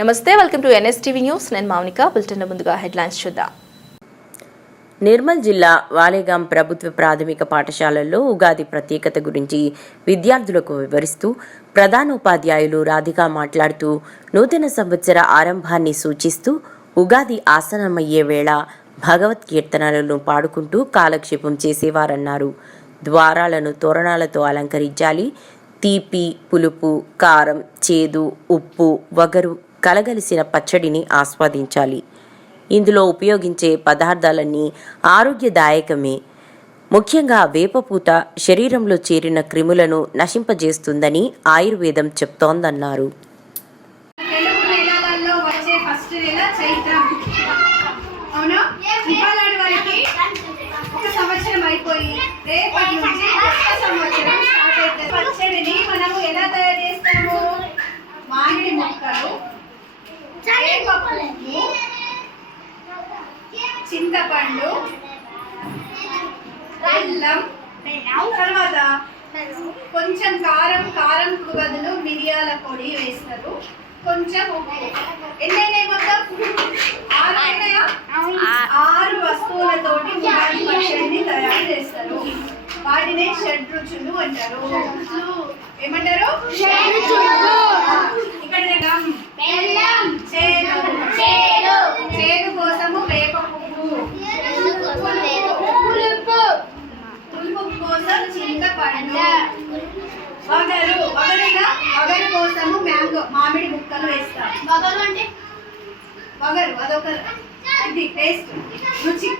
నమస్తే welcome to NSTV news. నేను Mounika. Bulletin ముందుగా హెడ్లైన్స్ చూద్దాం. నిర్మల్ జిల్లా వాలేగాం ప్రభుత్వ ప్రాథమిక పాఠశాలల్లో ఉగాది ప్రత్యేకత గురించి విద్యార్థులకు వివరిస్తూ ప్రధానోపాధ్యాయులు రాధిక మాట్లాడుతూ నూతన సంవత్సర ఆరంభాన్ని సూచిస్తూ ఉగాది ఆసనమయ్యే వేళ భగవత్ కీర్తనలను పాడుకుంటూ కాలక్షేపం చేసేవారన్నారు. ద్వారాలను తోరణాలతో అలంకరించాలి. తీపి పులుపు కారం చేదు ఉప్పు వగరు కలగలిసిన పచ్చడిని ఆస్వాదించాలి. ఇందులో ఉపయోగించే పదార్థాలన్నీ ఆరోగ్యదాయకమే. ముఖ్యంగా వేపపూత శరీరంలో చేరిన క్రిములను నశింపజేస్తుందని ఆయుర్వేదం చెప్తోందన్నారు. చైత్రం. అవునా? చింతపండు తర్వాత కొంచెం కారం కారం బదులు మిరియాల పొడి వేస్తారు. కొంచెం ఎన్నైనా మొత్తం? ఆరు ఆరు వస్తువులతోటి ఉగాది పచ్చడిని తయారు చేస్తారు. వాటినే షడ్ రుచులు అంటారు. ఏమంటారు ఇక్కడ చూద్దాం. చేదు చేదు కోసము వేప పువ్వు పులుపు కోసం చింతపండు వగరు వగరుగా వగరు కోసము మ్యాంగో మామిడి ముక్కలు వేస్తాం. వగరు అదొక ఇది టేస్ట్ రుచి.